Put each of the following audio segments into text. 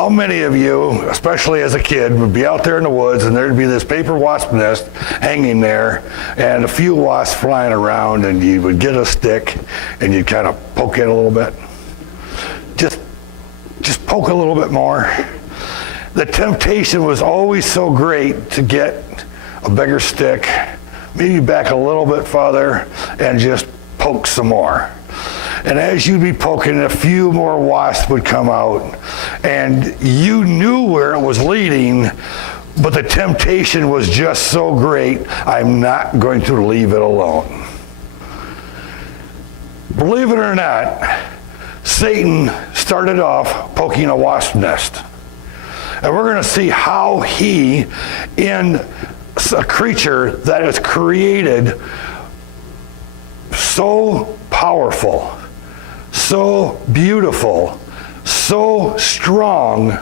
How many of you, especially as a kid, would be out there in the woods and there'd be this paper wasp nest hanging there and a few wasps flying around, and you would get a stick and you'd kind of poke it a little bit? Just poke a little bit more. The temptation was always so great to get a bigger stick, maybe back a little bit farther, and just poke some more. And as you'd be poking, a few more wasps would come out, and you knew where it was leading, but the temptation was just so great, I'm not going to leave it alone. Believe it or not, Satan started off poking a wasp nest. And we're going to see how he, in a creature that is created so powerful, so beautiful, so strong,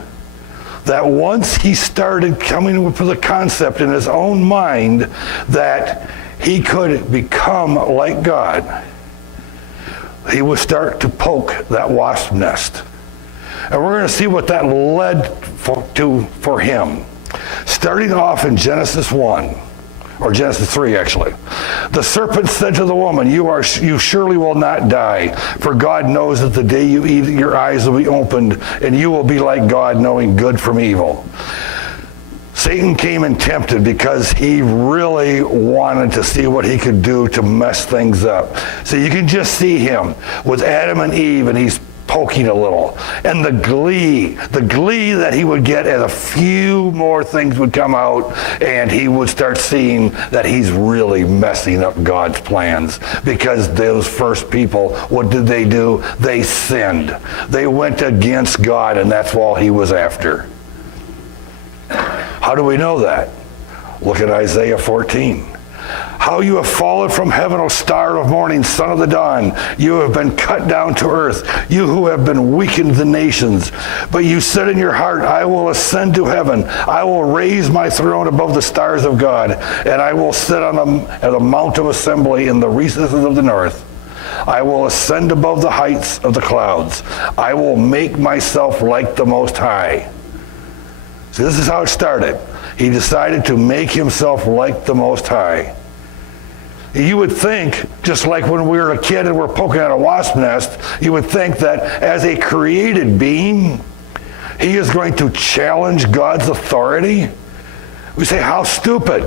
that once he started coming up with a concept in his own mind that he could become like God, he would start to poke that wasp nest. And we're going to see what that led for him. Starting off in Genesis 1, or Genesis 3 actually. The serpent said to the woman, you surely will not die, for God knows that the day you eat, your eyes will be opened, and you will be like God, knowing good from evil. Satan came and tempted because he really wanted to see what he could do to mess things up. So you can just see him with Adam and Eve, and he's poking a little. And the glee that he would get as a few more things would come out, and he would start seeing that he's really messing up God's plans. Because those first people, what did they do? They sinned. They went against God, and that's all he was after. How do we know that? Look at Isaiah 14. How you have fallen from heaven, O star of morning, son of the dawn. You have been cut down to earth, you who have been weakened the nations. But you said in your heart, I will ascend to heaven. I will raise my throne above the stars of God, and I will sit on the mount of assembly in the recesses of the north. I will ascend above the heights of the clouds. I will make myself like the Most High. So this is how it started. He decided to make himself like the Most High. You would think, just like when we were a kid and we're poking at a wasp nest, you would think that as a created being, he is going to challenge God's authority. We say, how stupid.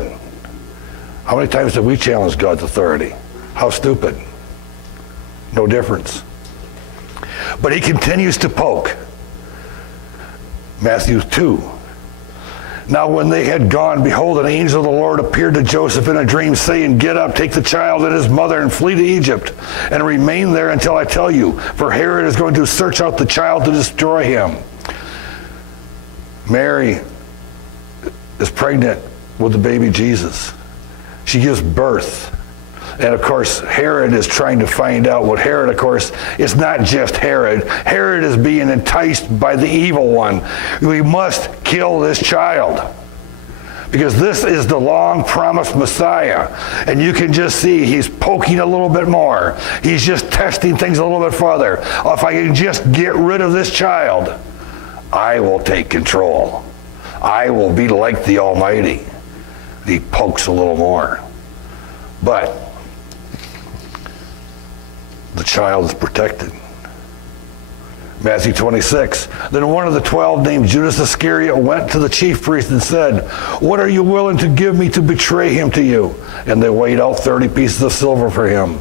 How many times have we challenged God's authority? How stupid. No difference. But he continues to poke. Matthew 2. Now when they had gone, behold, an angel of the Lord appeared to Joseph in a dream, saying, get up, take the child and his mother, and flee to Egypt, and remain there until I tell you, for Herod is going to search out the child to destroy him. Mary is pregnant with the baby Jesus. She gives birth. And of course, Herod is trying to find out what Herod, of course, is not just Herod. Herod is being enticed by the evil one. We must kill this child, because this is the long-promised Messiah. And you can just see he's poking a little bit more. He's just testing things a little bit further. If I can just get rid of this child, I will take control. I will be like the Almighty. He pokes a little more. But the child is protected. Matthew 26. Then one of the 12, named Judas Iscariot, went to the chief priest and said, what are you willing to give me to betray him to you? And they weighed out 30 pieces of silver for him.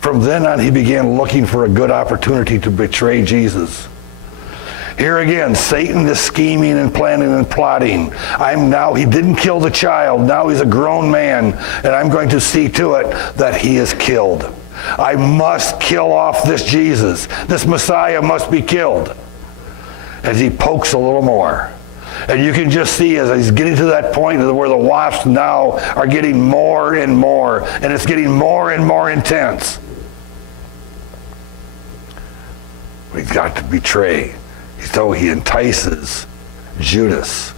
From then on, he began looking for a good opportunity to betray Jesus. Here again, Satan is scheming and planning and plotting. He didn't kill the child. Now he's a grown man, and I'm going to see to it that he is killed. I must kill off this Jesus. This Messiah must be killed. As he pokes a little more. And you can just see as he's getting to that point where the wasps now are getting more and more, and it's getting more and more intense. He's got to betray. So he entices Judas.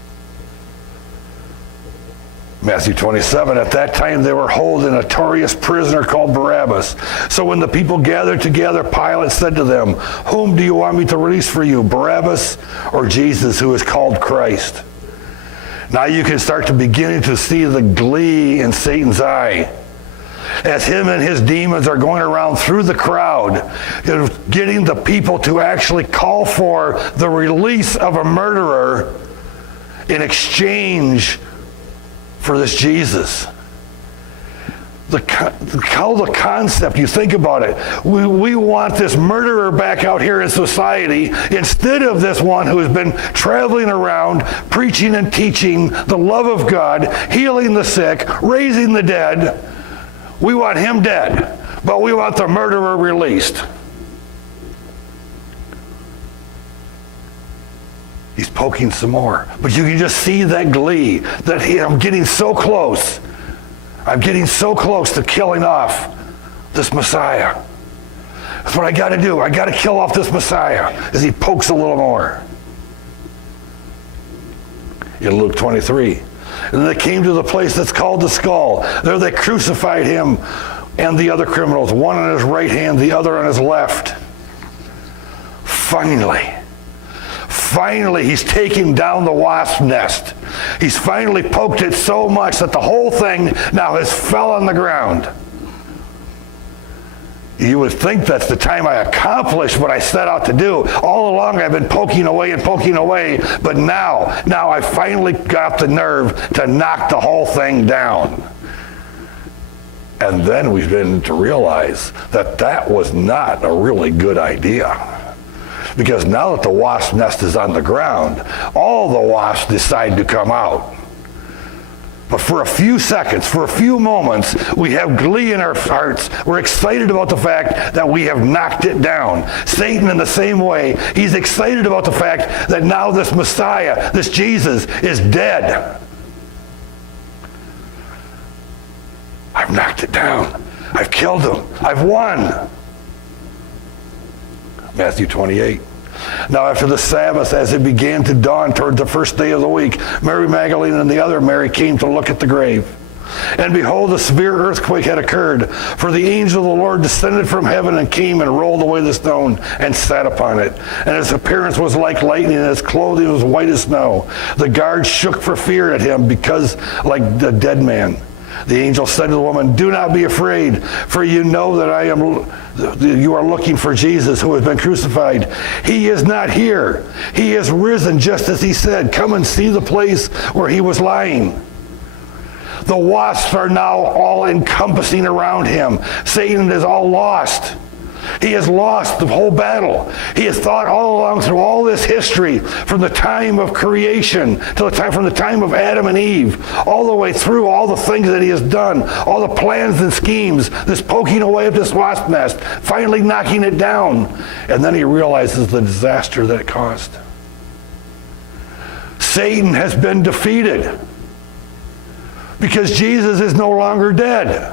Matthew 27, at that time they were holding a notorious prisoner called Barabbas. So when the people gathered together, Pilate said to them, whom do you want me to release for you, Barabbas or Jesus, who is called Christ? Now you can start to beginning to see the glee in Satan's eye, as him and his demons are going around through the crowd, getting the people to actually call for the release of a murderer in exchange for this Jesus. The concept, you think about it, we want this murderer back out here in society instead of this one who has been traveling around preaching and teaching the love of God, healing the sick, raising the dead. We want him dead, but we want the murderer released. He's poking some more. But you can just see that glee, that I'm getting so close. I'm getting so close to killing off this Messiah. That's what I got to do. I got to kill off this Messiah, as he pokes a little more. In Luke 23. And then they came to the place that's called the Skull. There they crucified him and the other criminals, one on his right hand, the other on his left. Finally, he's taken down the wasp nest. He's finally poked it so much that the whole thing now has fell on the ground. You would think that's the time I accomplished what I set out to do. All along I've been poking away, but now I finally got the nerve to knock the whole thing down. And then we begin to realize that that was not a really good idea. Because now that the wasp nest is on the ground, all the wasps decide to come out. But for a few seconds, for a few moments, we have glee in our hearts. We're excited about the fact that we have knocked it down. Satan, in the same way, he's excited about the fact that now this Messiah, this Jesus, is dead. I've knocked it down. I've killed him. I've won. Matthew 28. Now after the Sabbath, as it began to dawn toward the first day of the week, Mary Magdalene and the other Mary came to look at the grave. And behold, a severe earthquake had occurred, for the angel of the Lord descended from heaven and came and rolled away the stone and sat upon it. And his appearance was like lightning, and his clothing was white as snow. The guards shook for fear at him, because like a dead man. The angel said to the woman, do not be afraid, for you know that you are looking for Jesus, who has been crucified. He is not here. He is risen, just as he said. Come and see the place where he was lying. The wasps are now all encompassing around him. Satan is all lost. He has lost the whole battle. He has thought all along through all this history, from the time of creation to from the time of Adam and Eve, all the way through all the things that he has done, all the plans and schemes, this poking away at this wasp nest, finally knocking it down, and then he realizes the disaster that it caused. Satan has been defeated because Jesus is no longer dead.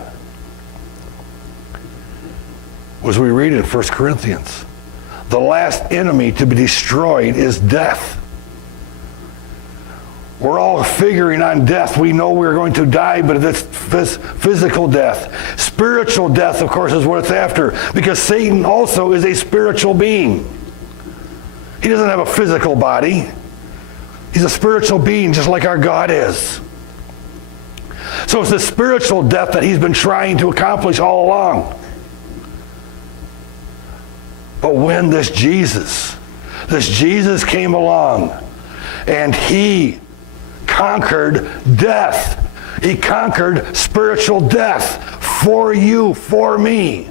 As we read in 1 Corinthians, the last enemy to be destroyed is death. We're all figuring on death. We know we're going to die, but it's physical death. Spiritual death, of course, is what it's after, because Satan also is a spiritual being. He doesn't have a physical body. He's a spiritual being, just like our God is. So it's the spiritual death that he's been trying to accomplish all along. But when this Jesus came along, and he conquered death. He conquered spiritual death for you, for me.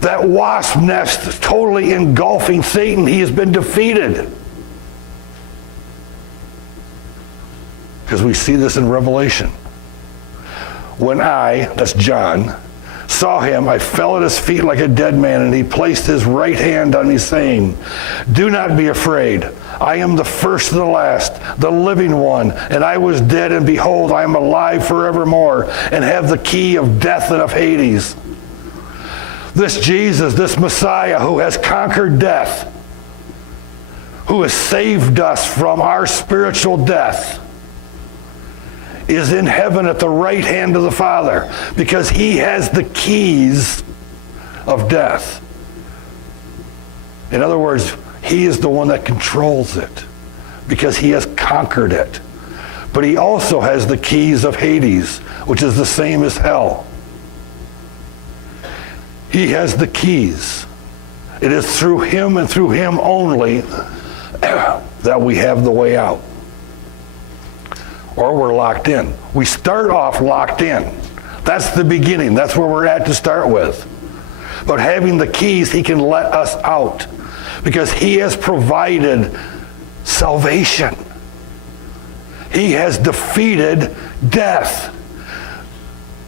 That wasp nest totally engulfing Satan, he has been defeated. Because we see this in Revelation. When that's John, saw him, I fell at his feet like a dead man, and he placed his right hand on me, saying, do not be afraid. I am the first and the last, the living one, and I was dead, and behold, I am alive forevermore, and have the key of death and of Hades. This Jesus, this Messiah who has conquered death, who has saved us from our spiritual death, is in heaven at the right hand of the Father, because he has the keys of death. In other words, he is the one that controls it, because he has conquered it. But he also has the keys of Hades, which is the same as hell. He has the keys. It is through him and through him only that we have the way out. Or we're locked in. We start off locked in. That's the beginning. That's where we're at to start with. But having the keys, he can let us out, because he has provided salvation. He has defeated death.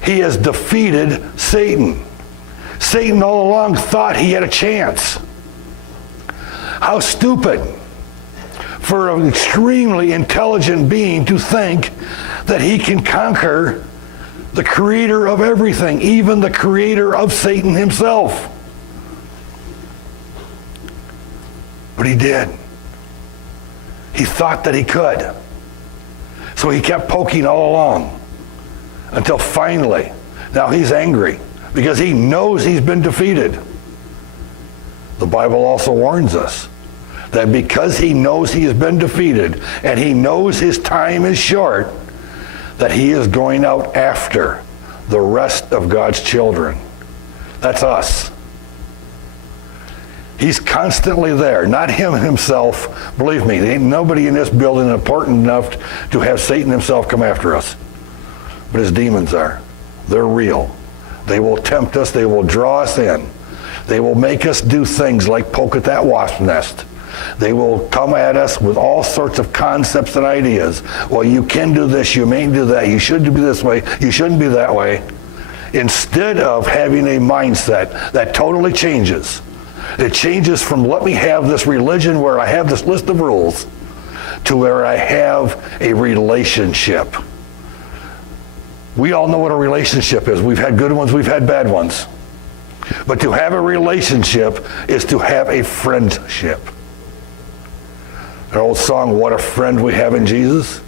He has defeated Satan. Satan all along thought he had a chance. How stupid for an extremely intelligent being to think that he can conquer the creator of everything, even the creator of Satan himself. But he did. He thought that he could. So he kept poking all along until finally, now he's angry because he knows he's been defeated. The Bible also warns us that because he knows he has been defeated and he knows his time is short, that he is going out after the rest of God's children. That's us. He's constantly there, not him himself. Believe me, there ain't nobody in this building important enough to have Satan himself come after us. But his demons are. They're real. They will tempt us. They will draw us in. They will make us do things like poke at that wasp nest. They will come at us with all sorts of concepts and ideas. Well, you can do this, you may do that, you should be this way, you shouldn't be that way. Instead of having a mindset that totally changes. It changes from let me have this religion where I have this list of rules to where I have a relationship. We all know what a relationship is. We've had good ones, we've had bad ones. But to have a relationship is to have a friendship. An old song, What a Friend We Have in Jesus.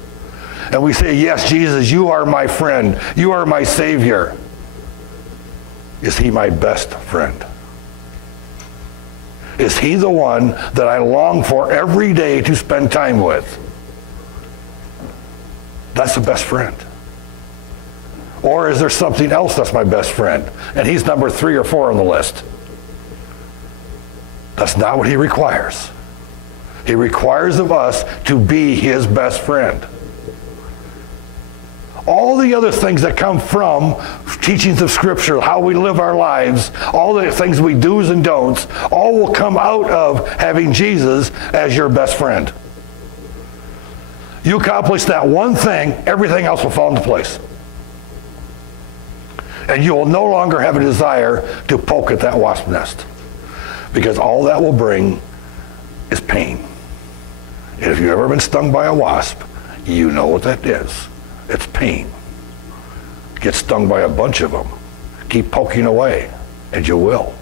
And we say, yes, Jesus, you are my friend. You are my Savior. Is he my best friend? Is he the one that I long for every day to spend time with? That's the best friend. Or is there something else that's my best friend? And he's number 3 or 4 on the list. That's not what he requires. He requires of us to be his best friend. All the other things that come from teachings of Scripture, how we live our lives, all the things we do's and don'ts, all will come out of having Jesus as your best friend. You accomplish that one thing, everything else will fall into place. And you will no longer have a desire to poke at that wasp nest, because all that will bring is pain. And if you've ever been stung by a wasp, you know what that is. It's pain. Get stung by a bunch of them. Keep poking away, and you will.